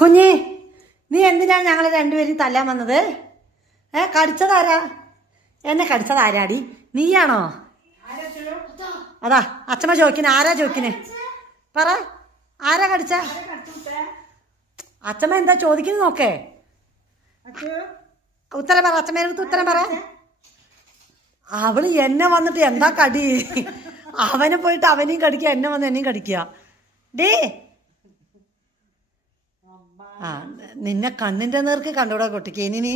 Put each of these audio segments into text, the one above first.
കുഞ്ഞി, നീ എന്തിനാ ഞങ്ങളെ രണ്ടുപേരും തല്ലാൻ വന്നത്? കടിച്ചതാരാ? എന്നെ കടിച്ചതാരാടി? നീയാണോ? അതാ അച്ഛമ്മ ചോദിക്കണേ. ആരാ ചോദിക്കണേ? പറ, ആരാ കടിച്ച? അച്ഛമ്മ എന്താ ചോദിക്കുന്നു നോക്കേ. ഉത്തരം പറ, അച്ഛമ്മേനടുത്ത് ഉത്തരം പറ. അവള് എന്നെ വന്നിട്ട് എന്താ കടി? അവനെ പോയിട്ട് അവനെയും കടിക്കുക, എന്നെ വന്ന് എന്നെയും കടിക്കുക. ഡേ, ആ നിന്നെ കണ്ണിന്റെ നേർക്ക് കണ്ടൂടാ കുട്ടിക്ക്. ഇനി നീ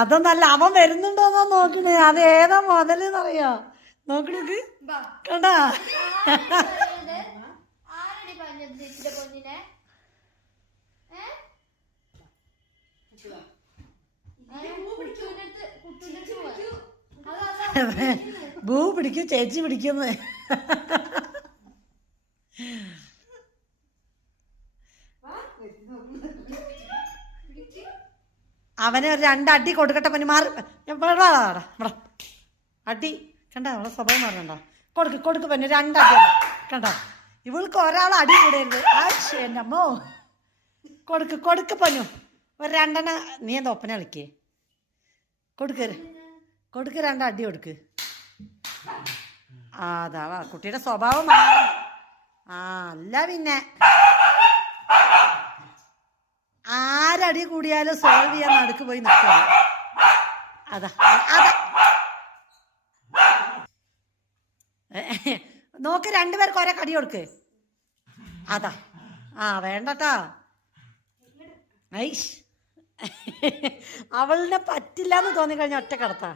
അതൊന്നല്ല, അവൻ വരുന്നുണ്ടോന്നോ നോക്കണേ. അത് ഏതാ മുതലെന്നറിയോ? നോക്കണക്ക് കണ്ടാ. ഭൂ പിടിക്കും, ചേച്ചി പിടിക്കുന്നു. അവനെ ഒരു രണ്ടടി കൊടുക്കട്ടെ. പനി മാറി അടി കണ്ട, അവളെ സ്വഭാവം മാറണ്ട. കൊടുക്ക് പനി രണ്ടടി കണ്ട. ഇവൾക്ക് ഒരാൾ അടി കൂടരുത്. എൻ്റെ അമ്മോ, കൊടുക്ക് പനു ഒരു രണ്ടെണ്ണ. നീ എന്താ ഒപ്പന കളിക്കേ? കൊടുക്ക് രണ്ടടി കൊടുക്ക്. അതാ കുട്ടിയുടെ സ്വഭാവം മാറും. അല്ല പിന്നെ ആരടി കൂടിയാലും സോൾവ് ചെയ്യാൻ നടുക്ക് പോയി നിൽക്കുക. അതാ നോക്ക്, രണ്ടുപേർക്ക് ഒരേ കടി കൊടുക്ക്. അതാ വേണ്ടട്ടാ. ഐഷ്, അവളിനെ പറ്റില്ലാന്ന് തോന്നിക്കഴിഞ്ഞ ഒറ്റ കടത്താ.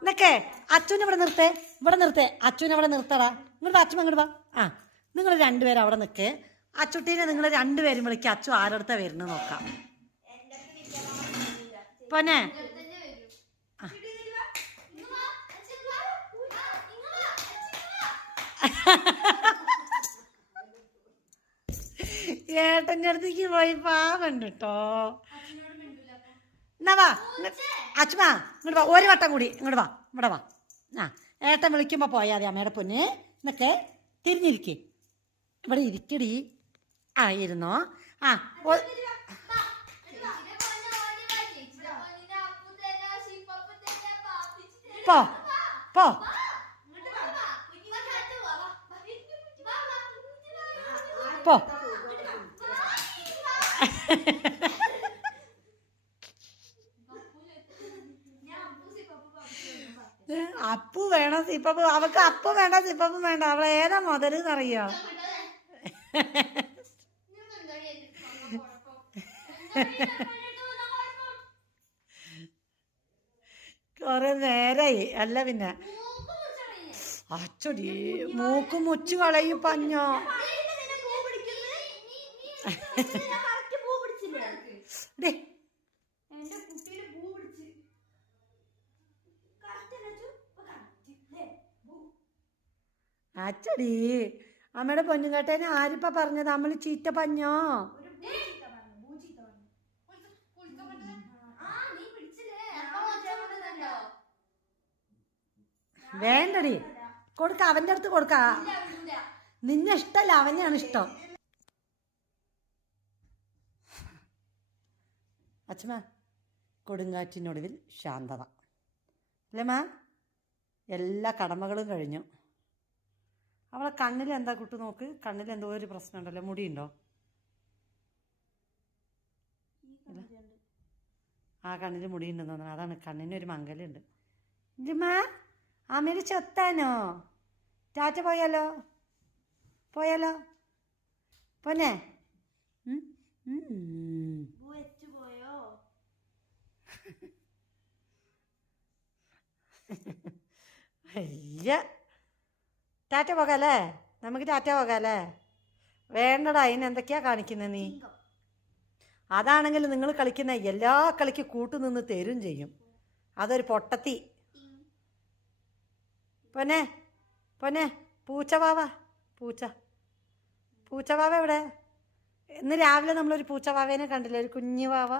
എന്നൊക്കെ അച്ഛനെ ഇവിടെ നിർത്തേ. അച്ഛനെ അവിടെ നിർത്തടാ. ഇങ്ങോട്ട് അച്ഛൻ ഇങ്ങോട്ട് വാ. നിങ്ങൾ രണ്ടുപേരും അവിടെ നിൽക്കേ. അച്ചുട്ടീനെ നിങ്ങൾ രണ്ടുപേരും വിളിക്കുക. അച്ചു ആരടുത്താ വരുന്നത് നോക്കാം. പൊന്നെ ഏട്ടൻ്റെ അടുത്തേക്ക് പോയി പാവണ്ട് കേട്ടോ. എന്നാ വാ അച്ഛമാ, ഇങ്ങോട്ട് വാ. ഒരു വട്ടം കൂടി ഇങ്ങോട്ട് വാ, ഇവിടെ വാ. ഏട്ടൻ വിളിക്കുമ്പോൾ പോയാൽ മതി. അമ്മയുടെ പൊന്ന് എന്നൊക്കെ തിരിഞ്ഞിരിക്കേ. ഇവിടെ ഇരിക്കടി. ഇരുന്നോ. പോ അപ്പു വേണം സിപ്പപ്പ്. അവൾക്ക് അപ്പു വേണ്ട, സിപ്പപ്പും വേണ്ട. അവളെ ഏതാ മുതലെന്നറിയോ? കൊറേ നേരായി. അല്ല പിന്നെ അച്ചടി മൂക്ക് മുച്ചു കളയും പഞ്ഞോ. അച്ചടി അമ്മയുടെ പൊന്നുകേട്ടേനെ ആരിപ്പ പറഞ്ഞത്? നമ്മൾ ചീറ്റ പഞ്ഞോ. വേണ്ടടി, കൊടുക്ക. അവന്റെ അടുത്ത് കൊടുക്ക. നിന്നെ ഇഷ്ടല്ല, അവനെയാണ് ഇഷ്ടം. അച്ഛമ്മ, കൊടുങ്കാറ്റിനൊടുവിൽ ശാന്തത അല്ലേമ്മ? എല്ലാ കടമകളും കഴിഞ്ഞു. അവളെ കണ്ണിൽ എന്താ കുട്ടു നോക്ക്. കണ്ണിൽ എന്തോ ഒരു പ്രശ്നമുണ്ടല്ലോ. മുടിയുണ്ടോ? കണ്ണിൽ മുടിയുണ്ടെന്ന് തോന്നുന്നു. അതാണ് കണ്ണിനൊരു മംഗലുണ്ട്. ഇല്ലമ്മ, അമ്മേര് ചൊത്താനോ? ടാറ്റ പോയാലോ പൊന്നെ? ഇല്ല, ടാറ്റ പോകാല്ലേ? നമുക്ക് ടാറ്റ പോകാല്ലേ? വേണ്ടടാ. അതിനെന്തൊക്കെയാ കാണിക്കുന്നത് നീ? അതാണെങ്കിൽ നിങ്ങൾ കളിക്കുന്ന എല്ലാ കളിക്ക് കൂട്ടുനിന്ന് തരും ചെയ്യും. അതൊരു പൊട്ടത്തി. പൊന്നെ പൂച്ചവാവ എവിടെ? ഇന്ന് രാവിലെ നമ്മളൊരു പൂച്ചവാവേനെ കണ്ടില്ലേ? ഒരു കുഞ്ഞു വാവ.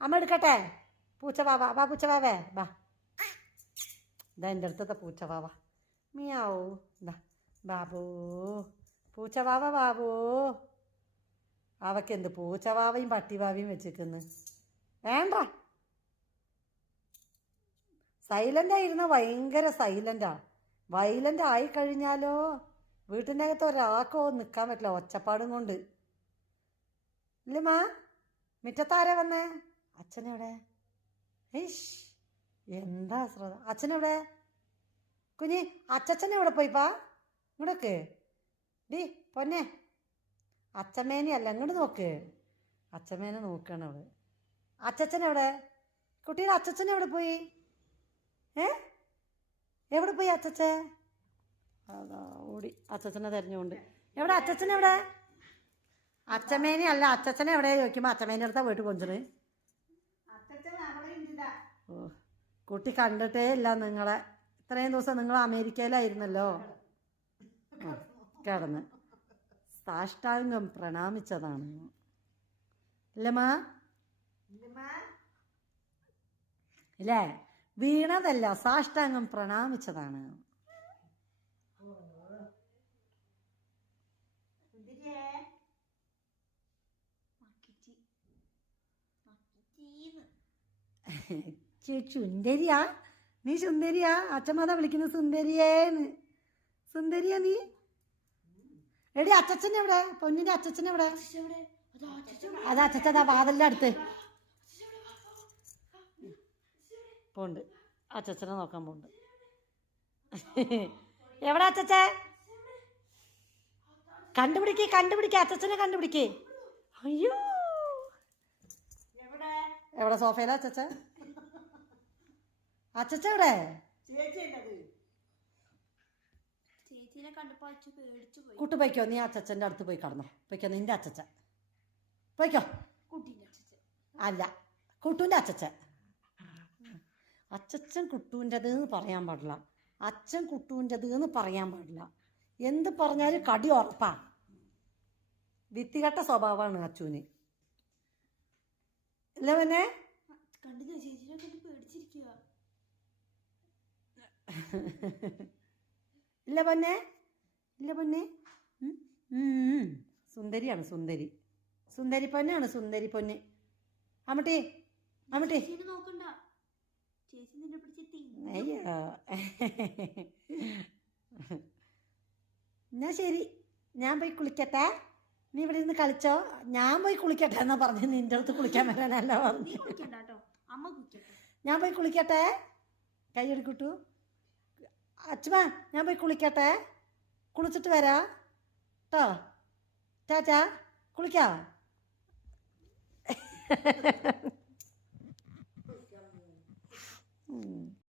അമ്മ എടുക്കട്ടെ? പൂച്ചവാവ വാ. പൂച്ചവാവേ വാ. ഇതാ എൻ്റെ അടുത്തത്തെ പൂച്ചവാവ. മിയാവൂ. ഇതാ ബാബു പൂച്ചവാവ ബാബു. അവക്കെന്ത് പൂച്ചവാവയും പട്ടിവാവയും വെച്ചിരിക്കുന്നു. വേണ്ട, സൈലൻ്റായിരുന്ന ഭയങ്കര സൈലൻ്റാ. വൈലൻ്റ് ആയിക്കഴിഞ്ഞാലോ വീട്ടിൻ്റെ അകത്ത് ഒരാൾക്കോ നിൽക്കാൻ പറ്റില്ല ഒച്ചപ്പാടും കൊണ്ട്. ഇല്ലേ മാ? മുറ്റത്താരാ വന്നേ? അച്ഛനെവിടെ? ഏഷ്, എന്താ ശ്രദ്ധ. അച്ഛനെവിടെ? കുഞ്ഞി അച്ചച്ചനെ എവിടെ പോയിപ്പാ? ഇങ്ങോട്ടൊക്കെ ഡീ പൊന്നെ. അച്ഛമ്മേനെ അല്ല, ഇങ്ങോട്ട് നോക്ക്. അച്ഛമ്മേനെ നോക്കണം അവള്. അച്ചച്ചനെവിടെ? കുട്ടിയുടെ അച്ചച്ചനെ എവിടെ പോയി? എവിടെ പോയി അച്ചച്ച? അതാ ഓടി അച്ചച്ചനെ തെരഞ്ഞുകൊണ്ട്. എവിടെ അച്ചച്ചനെവിടെ? അച്ഛമ്മേനെ അല്ല, അച്ചച്ചനെ എവിടെ ചോദിക്കുമ്പോൾ അച്ഛമ്മേനെ അടുത്താ വീട്ടിൽ കൊഞ്ചത്. ഓ, കുട്ടി കണ്ടിട്ടേ ഇല്ല നിങ്ങളെ. ഇത്രയും ദിവസം നിങ്ങൾ അമേരിക്കയിലായിരുന്നല്ലോ. കിടന്ന് സാഷ്ടാംഗം പ്രണാമിച്ചതാണ്. ഇല്ലമ്മാ? ഇല്ലേ? വീണതല്ല, സാഷ്ടാംഗം പ്രണാമിച്ചതാണ്. സുന്ദരിയാ നീ? സുന്ദരിയാ? അച്ഛമ്മതാ വിളിക്കുന്നത് സുന്ദരിയേന്ന്. സുന്ദരിയാ നീ? എടി അച്ചച്ചൻ എവിടെ? പൊന്നിന്റെ അച്ചച്ചൻ എവിടെ? അത് അച്ചച്ചതാ വാതിലിന്റെ അടുത്ത് പോണ്ട്. അച്ചച്ചനെ നോക്കാൻ പോണ്ട്. എവിടെ അച്ചച്ചേ? കണ്ടുപിടിക്കേ അച്ചച്ചനെ കണ്ടുപിടിക്കേ. അയ്യോ, എവിടെ? സോഫയിലാ അച്ചച്ച? അച്ചച്ച എവിടെ? കുട്ടു പോയിക്കോ, നീ അച്ചച്ചൻ്റെ അടുത്ത് പോയി കടന്നോ. പോയിക്കോ, നിന്റെ അച്ചച്ച പോയിക്കോ. അല്ല, കുട്ടുവിൻ്റെ അച്ചച്ച. അച്ചച്ചൻ കുട്ടുവിൻ്റെത് എന്ന് പറയാൻ പാടില്ല, അച്ഛൻ കുട്ടുവിൻ്റെത് എന്ന് പറയാൻ പാടില്ല. എന്ത് പറഞ്ഞാലും കടി ഉറപ്പാ. വിത്തികെട്ട സ്വഭാവമാണ് അച്ചുവിന്. ഇല്ല പിന്നെ? ഇല്ല പൊന്നെ, ഇല്ല പൊന്നെ. സുന്ദരിയാണ് സുന്ദരി. സുന്ദരി പൊന്നാണ് സുന്ദരി പൊന്ന്. അമ്മട്ടി അമ്മട്ടി അയ്യോ. എന്നാ ശരി, ഞാൻ പോയി കുളിക്കട്ടെ. നീ ഇവിടെ ഇരുന്ന് കളിച്ചോ. ഞാൻ പോയി കുളിക്കട്ടെ എന്നാ പറഞ്ഞു. നിന്റെ അടുത്ത് കുളിക്കാൻ വരാനല്ല പറഞ്ഞു. ഞാൻ പോയി കുളിക്കട്ടെ. കൈ എടുക്കിട്ടു. അച്ഛമ്മ ഞാൻ പോയി കുളിക്കട്ടെ, കുളിച്ചിട്ട് വരാം കേട്ടോ. ടാറ്റാ, കുളിക്കാം.